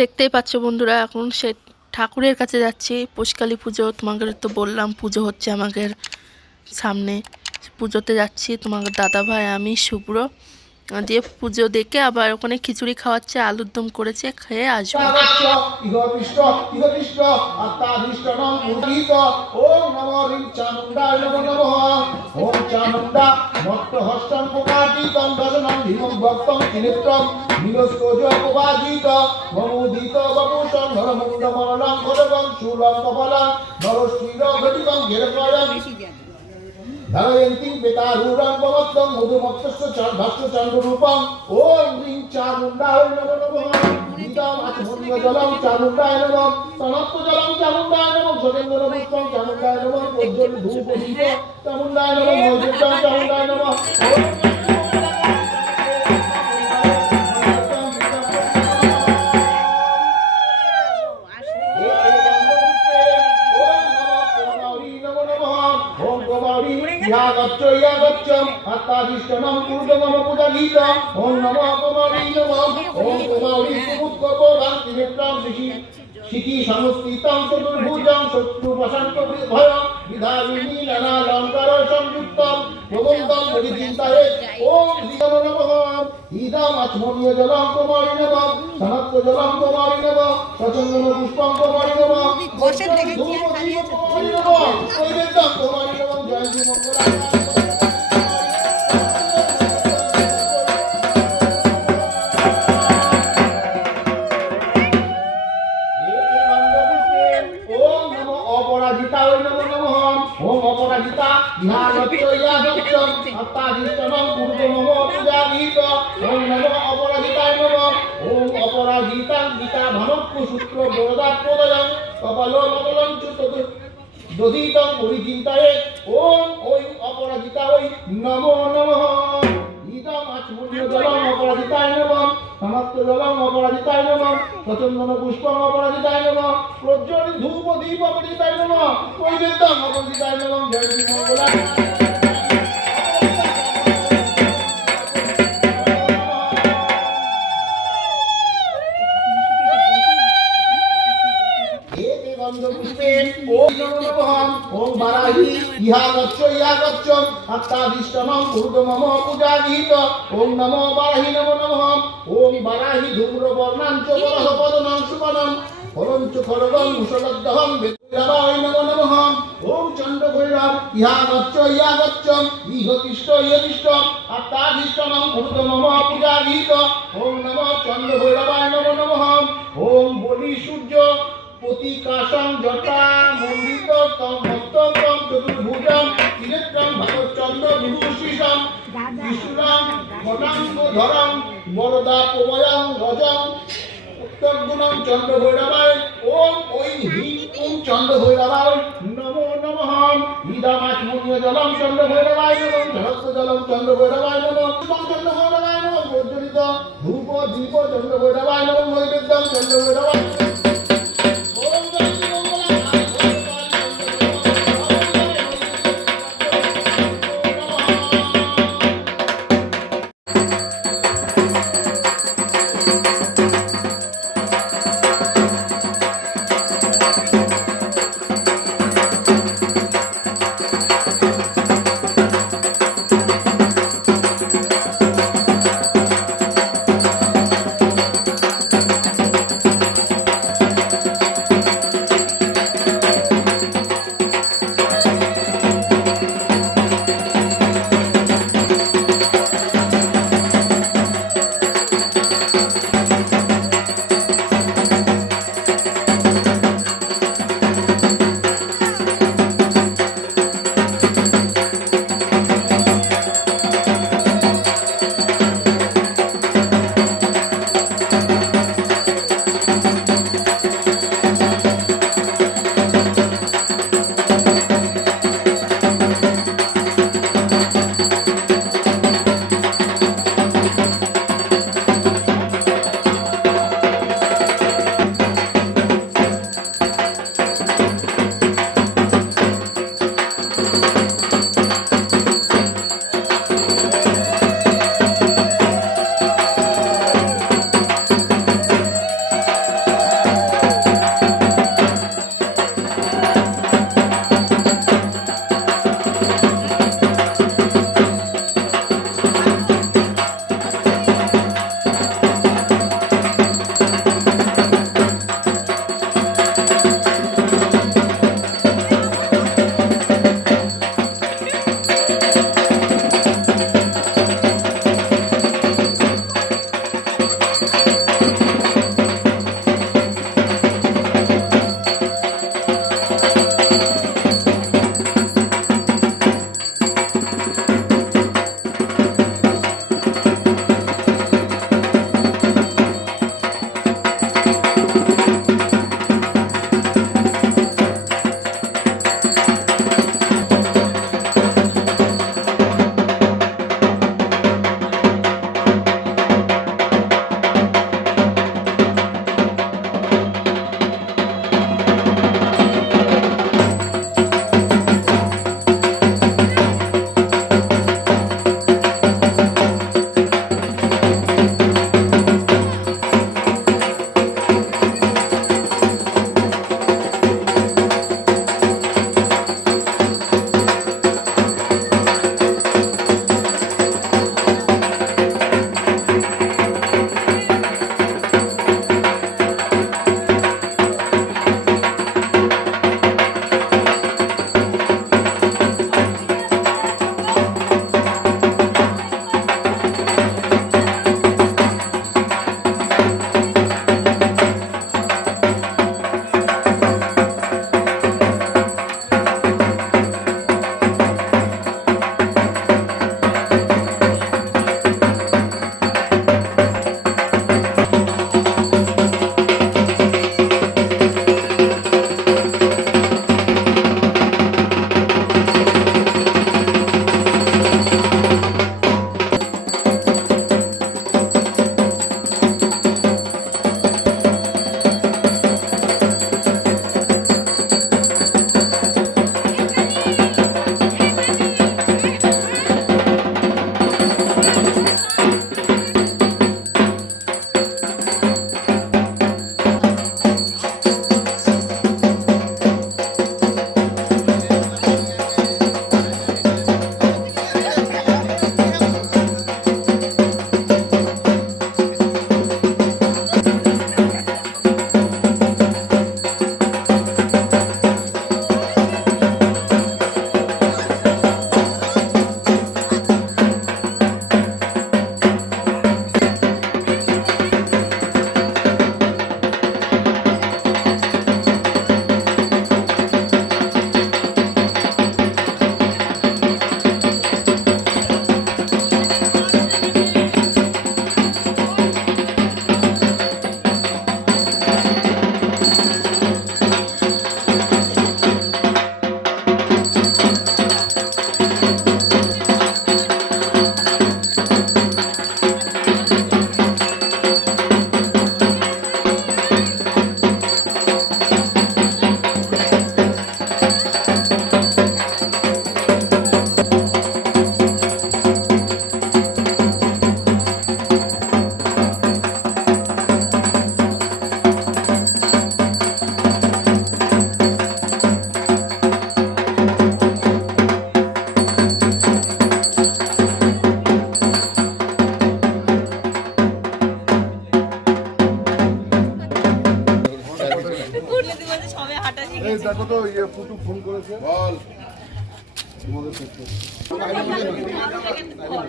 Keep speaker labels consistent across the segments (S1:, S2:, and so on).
S1: দেখতেই পাচ্ছ বন্ধুরা, এখন সে ঠাকুরের কাছে যাচ্ছি। পুষ্কালী পুজো তোমাদের তো বললাম পুজো হচ্ছে আমাদের সামনে। পুজোতে যাচ্ছি তোমাদের দাদা ভাই আমি, শুভ্র। দিয়ে পুজো দেখে আবার ওখানে খিচুড়ি খাওয়াচ্ছে আলুর দম করেছে খেয়ে আসব।
S2: ধরয়ন্তিং পিতারূঢ়ং পবত্তং মধুমত্তস্য ভাষ্য চন্দ্ররূপং ওম রিং চামুণ্ডায় নমো নমঃ। গীতাম আচমন্য জলম চামুণ্ডায় নমঃ। সনত্ত জলম চামুণ্ডায় নমঃ। সতেন্দ্র পুষ্পং চামুণ্ডায় নমঃ। প্রজ্জ্বল ধূপ চামুণ্ডায় নমঃ। মৌজুদ্দং চামুণ্ডায় নমঃ। আত্মাধিষ্ঠনম পূর্বমম পূজাগীত ওম নমঃ কুমারী নমঃ ওম কুমারী কুমুৎকপরাং ত্রিনেত্রাং শিশি শিখি সংস্থিতং চতুর্ভুজং শত্রু প্রশান্ত ভয় বিধায়িনী নানালঙ্কার সংযুক্তম। প্রবন্ধম পরিচিন্তায়ে ওম নমো নমঃ। ইদম আচমনীয় জলম কুমারী নমঃ। সনত্ত জলম কুমারী নমঃ। সচন্দন পুষ্পম কুমারী নমঃ।
S3: বসে থেকে খালি আছে?
S2: কুমারী নমঃ। কৈবেদ্যম কুমারী নমঃ। জয়ন্তী মঙ্গলা ওম নমো নমঃ ওম বারাহি ইহা গচ্ছ ইহা গচ্ছম আত্মাধিষ্ঠনম ঊর্ধ্বমম পূজাগীত ওম নমো বারাহি নমো নমঃ ওম বারাহি ধূম্র বর্ণাঞ্চ বরহ পদনং সুপনম ফলঞ্চ খড়গং মুসলদ্দহং বেদাবায় নমো নমঃ ওম চন্দ্র ভৈরব ইহা গচ্ছ ইহা গচ্ছম ইহ তিষ্ঠ ইহ তিষ্ঠ ঊর্ধ্বমম পূজাগীত ওম বলি সূর্য প্রতিকাশং জটা মন্ডিত তম ভক্তম চতুর্ভুজং ত্রিনেত্রং ভগৎচন্দ্র বিভূষিষং ত্রিশূলং ঘটাঙ্গ ধরং বরদা প্রবয়ং রজং উত্তরগুণং চন্দ্র ভৈরবায় ওম ওই হিং ওম চন্দ্র ভৈরবায় নমো নমঃ। ইদামাচ মুনিয় জলম চন্দ্র ভৈরবায় নমঃ। সহস্র জলম চন্দ্র ভৈরবায় নমঃ। চন্দ্র ভৈরবায় নমঃ। প্রজ্বলিত ধূপ দীপ চন্দ্র ভৈরবায় নমঃ। নৈবেদ্যম চন্দ্র ভৈরবায়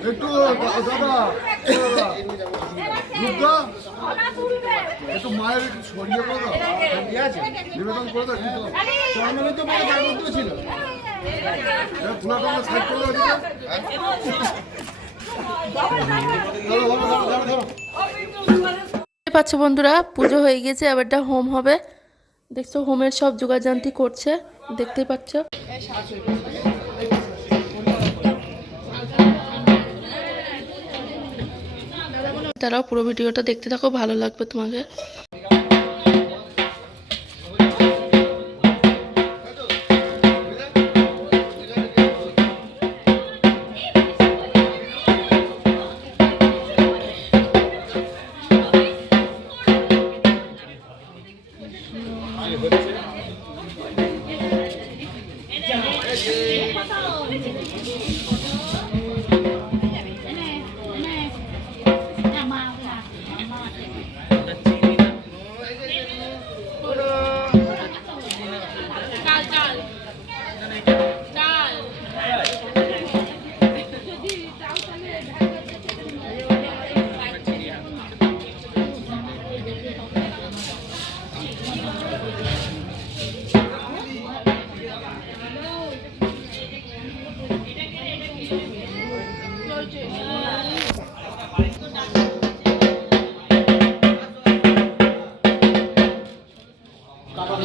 S4: একটু দাদা একটু মায়ের দাও নিবেদন করে দাও, কিন্তু।
S2: তো ছিল
S1: দেখতে পাচ্ছ বন্ধুরা, পুজো হয়ে গেছে এবারটা হোম হবে। দেখছ, হোমের সব যোগাযান্তি করছে দেখতেই পাচ্ছ। তারাও পুরো ভিডিওটা দেখতে থাকো ভালো লাগবে তোমাকে।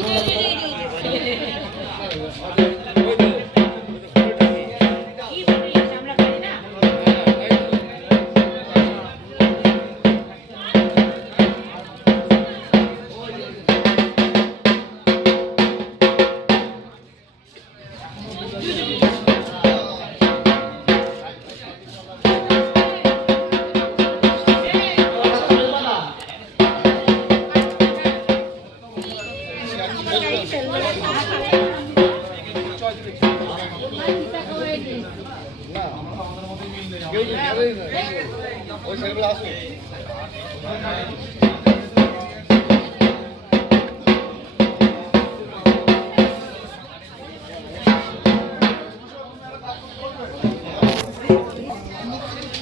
S2: Thank you.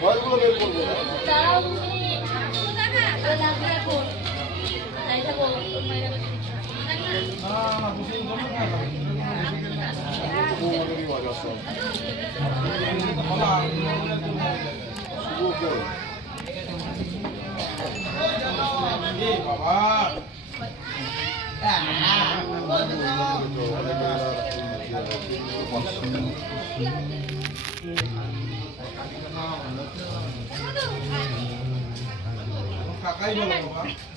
S4: ফলগুলো বের করবো 아, 무슨 좀
S3: 수고하는 게
S1: 맞았어. 엄마, 수고해. 이
S2: 봐봐. 아, 가까이
S3: 좀 와봐.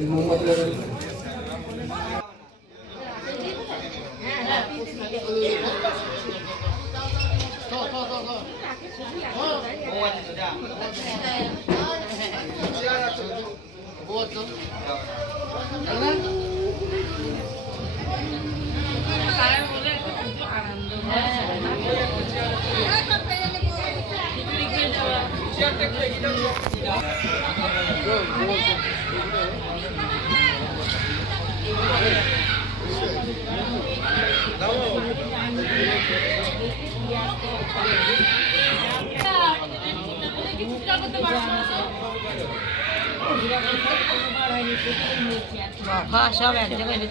S3: Ilmong mo.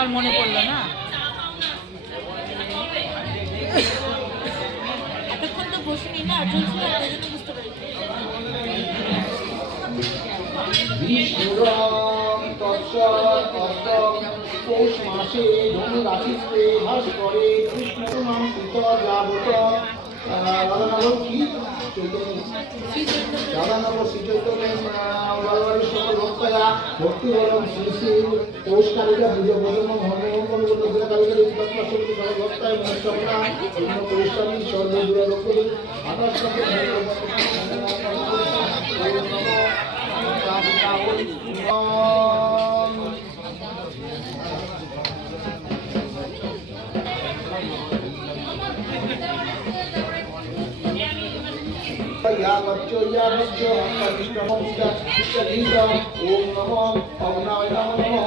S3: এতক্ষণ মনে পড়ল না?
S2: পৌষ মাসে কৃষ্ণ নাম যাবত কি? চৈতন্য রাধানগর শ্রী চৈতন্য বারবারের সকল ভক্তরা ভক্তি বলম শ্রী শ্রী পৌষ কালিকা পুজো প্রজন্ম ধর্মমঙ্গল দুর্গা কালিকা দেবী তৎপর সকল ভক্তায় পূর্ণ পরিশ্রমী সর্বদূর লোক আকাশ यावच्च यावच्च कनिष्ठमंश्च शरीरम् ॐ नमो पवनाय नमः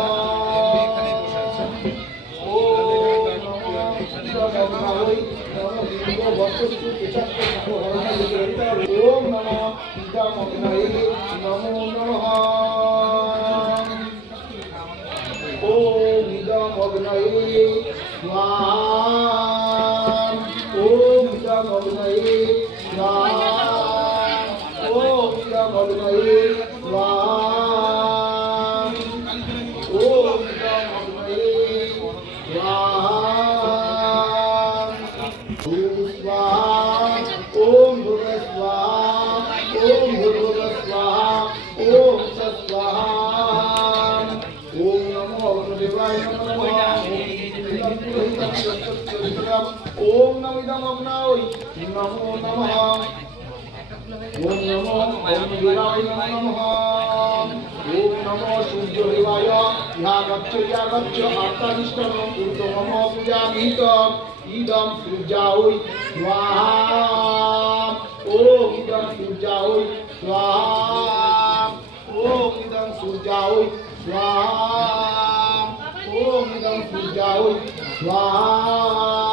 S2: ॐ नमो शिवभगवाय नमो शिवभक्तस्तु केशस्तु ॐ नमो सीतामग्नये नमो नमः ॐ इदमग्नये स्वाहा ॐ इदमग्नये स्वाहा ওম নমো ওম দেবায় নমঃ ওম নমো সূর্য দেবায় ইহা গচ্ছ ইয়া গচ্ছ আত্মাদিষ্টম উত্তমম পূজামিত ইদম সূর্যা ওই স্বাহা ওম ইদম সূর্যা ওই স্বাহা ওম ইদম সূর্যা স্বাহা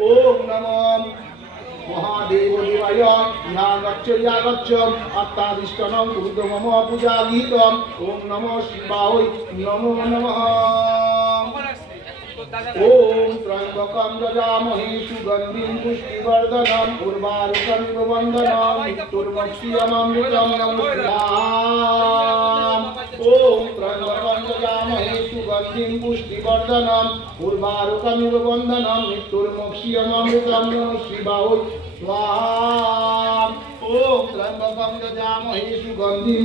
S2: ওম নমঃ মহাদেব দেবায় ইহা গচ্ছ ইয়া গচ্ছ আত্মাদিষ্টনম মম পূজা গীতম ওম নমঃ শিবায় নমো নমঃ ॐ त्र्यम्बकं ददामहे सुगन्धिं पुष्टिवर्धनं उर्वारुकल्पवन्दनं वित्तुर्वक्ष्यममृतं नमस्ताम् ॐ त्र्यम्बकं ददामहे सुगन्धिं पुष्टिवर्धनं उर्वारुकमिवबन्धनं वित्तुर्मोक्ष्यममृतं नमः शिवाय स्वाहा ॐ त्र्यम्बकं ददामहे सुगन्धिं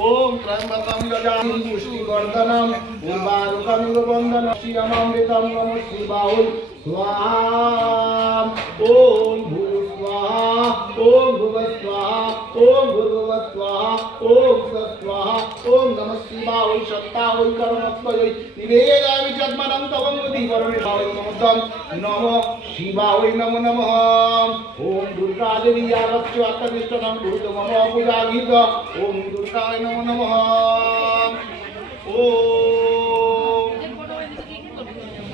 S2: ওম ত্রম্বকম যজামি পুষ্টিবর্ধনম পূর্বারুকমিব বন্দনম শ্রিয়মৃতম নম শিবায় ওম ভুব স্বাহা ওম ভূর্ভুব স্বাহা ওম স্বাহা ওম নমঃ শিবায় সত্তায় কর্মত্বয় নিবেদামি চদ্মনম তবং দিবরমে ভাবে নমঃ নম শিবায় নমো নমঃ ওম দুর্গা দেবী আগচ্ছ আত্মনিষ্ঠনম কুরুত মম পূজাগীত ওম দুর্গায় নমো নমঃ ওম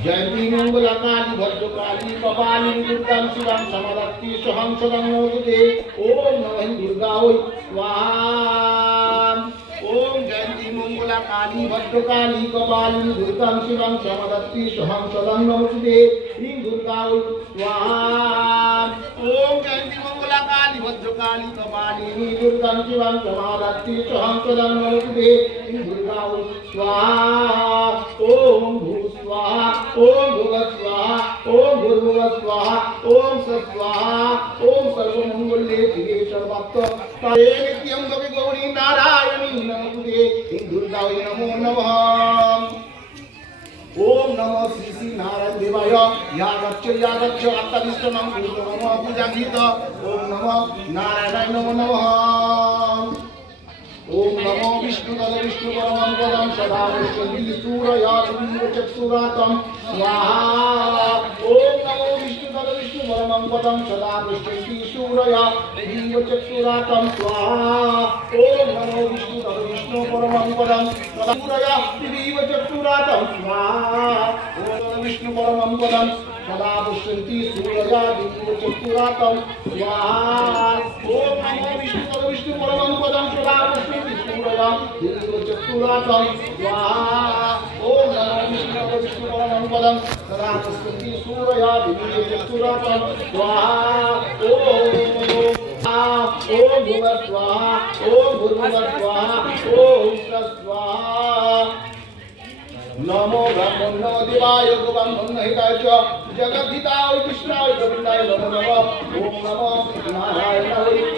S2: জয়ন্তী মঙ্গলা কালী ভদ্রকালী, কপালী দুর্গাং শিবাম সমরত্তি সহং সদং নমোতুতে ওম নমঃ দুর্গা ওই স্বাহা। জয়ন্তী মঙ্গলা কালী ভদ্রকালী কপালী দুর্গাং শিবাং সমরত্তি সহং সদং নমোতুতে হিং দুর্গা ওই স্বাহা ওম জয়ন্তী মঙ্গলা কালী ভদ্রকালী কপালী দুর্গাং শিবাং সমরত্তি সহং সদং নমোতুতে হিং দুর্গা ওই স্বাহা ওম ভূ स्वाहा ओम भुव स्वाहा ओम भूर्भुव स्वाहा ओम सस्वाहा ओम सर्वमंगले शिवे सर्वात्म ताये नित्यं गवि गौरी नारायणी नमोते हि दुर्गाय नमो नमः ओम नमो श्री श्री नारायण देवाय या गच्छ या गच्छ आत्मनिष्ठनं कुरु नमः पूजा गीत ओम नमो नारायणाय नमो नमः ओम नमो विष्णु तद विष्णु परमं पदं सदा विष्णु सूरया चक्षुरातं स्वाहा ओम नमो विष्णु तद विष्णु परमं पदं सदा विष्णु सूरया चक्षुरातं स्वाहा ओम नमो विष्णु तद विष्णु परमं पदं सदा सूरया चक्षुरातं स्वाहा ओम तद विष्णु परमं पदं सदा पश्यन्ति सूरया चक्षुरातं स्वाहा ओम नमो विष्णु तद विष्णु परमं पदं सदा पश्यन्ति सूरया चक्षुरातं स्वाहा ओम नमो विष्णु अनुपदं तदा तस्मिन् सूरया विनीयचक्षुरापं स्वाहा ॐ ॐ भुव स्वाहा ॐ भुर्भुव स्वाहा ॐ स्वाहा नमो ब्रह्मण्यो दिवाय गुबन्धन हिताय च जगद्धिताय कृष्णाय गोविन्दाय नमो नमः। ॐ नमो नारायणाय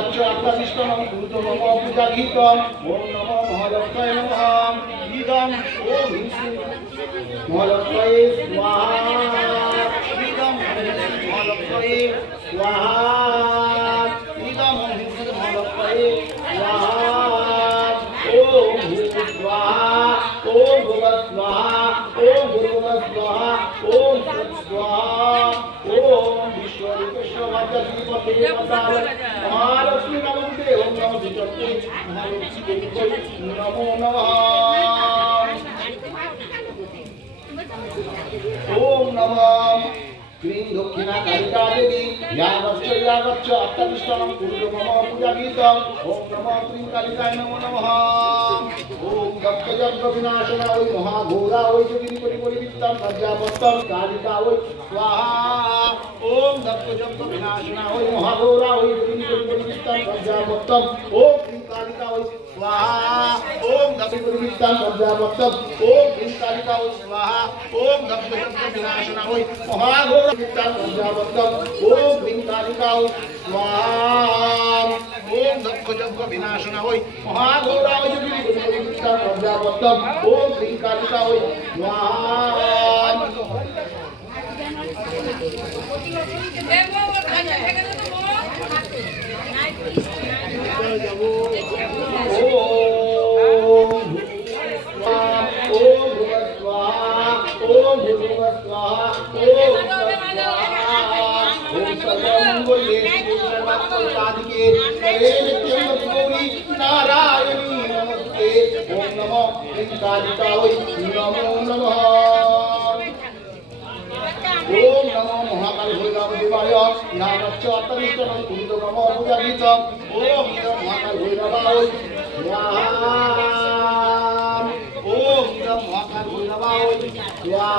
S2: দেবী যাগচ্ছ আত্মনিষ্ঠনম কুরুত মম পূজা গীতম ওম নমো মহালক্ষ্ময় নমঃ। ইদম ওম মহালক্ষ্ময়ে স্বাহা ইদম মহালক্ষ্ময়ে স্বাহা ইদম মহালক্ষ্ময়ে স্বাহা ওম ভূত স্বাহা ওম ভুব স্বাহা ওম ভূর্ভুব স্বাহা ওম সৎ স্বাহা ওম মহালক্ষ্মী নমস্তে ওম নমো বিচক্রে মহালক্ষ্মী নমো নমঃ ওম নমঃ ক্রিং দক্ষিণা কালিকা দেবী ইয়া গচ্ছ ইয়া গচ্ছ আত্মনিষ্ঠনম কুরু মম পূজা গীতম ওম নমঃ ক্রিং কালিকায় নমো নমঃ ওম দক্ষ যজ্ঞ বিনাশনা ওই মহাঘোরা ওই যোগিনী পরি পরিবিত্তম প্রজাপত্তম কালিকা ওই স্বাহা ওম দক্ষ যজ্ঞ বিনাশনা ওই মহাঘোরা ওই যোগিনী পরি পরিবিত্তম প্রজাপত্তম ওম ক্রিং কালিকা ওই স্বাহা ওম দক্ষ পরিবিত্তম প্রজাপত্তম ওম ক্রিং কালিকা ওই স্বাহা ওম দক্ষ যজ্ঞ বিনাশনা ওই মহাঘোরা বিত্তম প্রজাপত্তম ওম ক্রিং ओम दक्ष यज्ञ विनाशनाय महाघोराय विविधता प्रजापतम ओम श्री कालिकाय ओम स्वाहा ओम स्वाहा ओम सर्वमंगल राधिके हरे नित्यं गौरी नारायणी नमस्ते ओम नमो कालिकावै नमो नमः ओम नमो महाकाल भोलेनाथ देवाय नामच्च अतनिष्टनं कुंद नमो पूजादित ओम नमो महाकाल भोलेनाथाय स्वाहा ओम नमो महाकाल भोलेनाथाय स्वाहा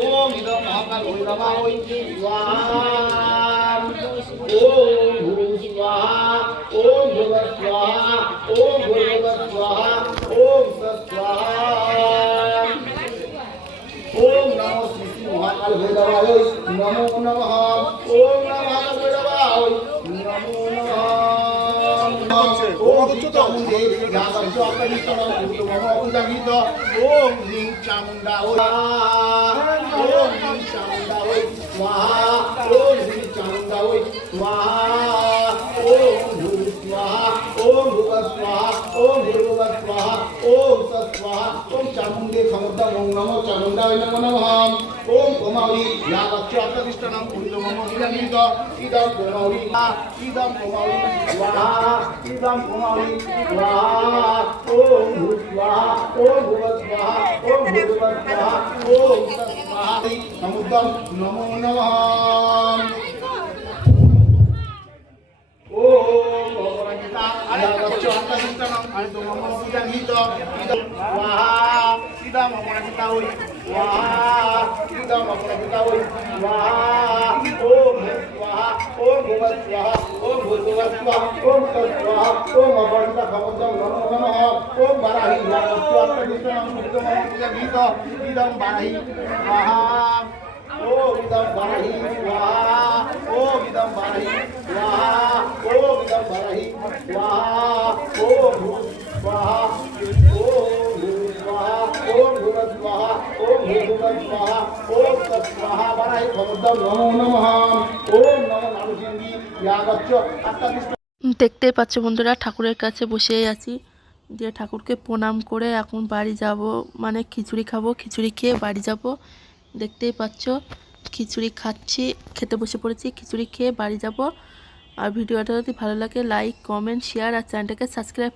S2: ओम नमो महाकाल भोलेनाथाय स्वाहा ভৈরবায় নমো নমঃ ওম নমঃ ভৈরবায় নমো ওম কুতুম পূজাগীত ওম হ্রিং চামুণ্ডা ওই ওই স্বাহা ওম হ্রিং চামুণ্ডা ওই স্বাহা ওম ভূ স্বাহা ওম ভুব স্বাহা ওম ভূর্ভুব স্বাহা ওম চামুণ্ডে সমুদ্র ওম নমো চামুণ্ডায় নমো নমঃ কোমাউরি ইয়াগচ্ছ অত্তরিষ্টনম কুন্দম পূজাগীত ইদম কোমাউরি ইদম কোমাউরি স্বাহা ইদম কোমাউরি স্বাহা ওম ভূ স্বাহা ওম ভুব স্বাহা ওম ভূর্ভুব স্বাহা ওম স্বাহা সমুদ্রম নমো নমঃ ওম অপরাজিতা ইয়াগচ্ছ অত্তরিষ্টনম কুন্দম পূজাগীত ইদম স্বাহা ইদম অপরাজিতা ওই স্বাহা ইদম অপরাজিতা ওই স্বাহা ওম স্বাহা ওম ভুব স্বাহা ওম ভূর্ভুব স্বাহা ওম তৎস্বাহা ওম অপরাজিতা সমুদ্রম নমো নমঃ ওম বারাহি পূজাগীত ইদম বারাহি
S1: দেখতেই পাচ্ছ বন্ধুরা, ঠাকুরের কাছে বসেই আছি। দিয়ে ঠাকুরকে প্রণাম করে এখন বাড়ি যাব মানে খিচুড়ি খাব, খিচুড়ি খেয়ে বাড়ি যাব। দেখতেই পাচ্ছ, খিচুড়ি খাচ্ছি, খেতে বসে পড়েছি, খিচুড়ি খেয়ে বাড়ি যাব। আর ভিডিওটা যদি ভালো লাগে লাইক কমেন্ট শেয়ার আর চ্যানেলটাকে সাবস্ক্রাইব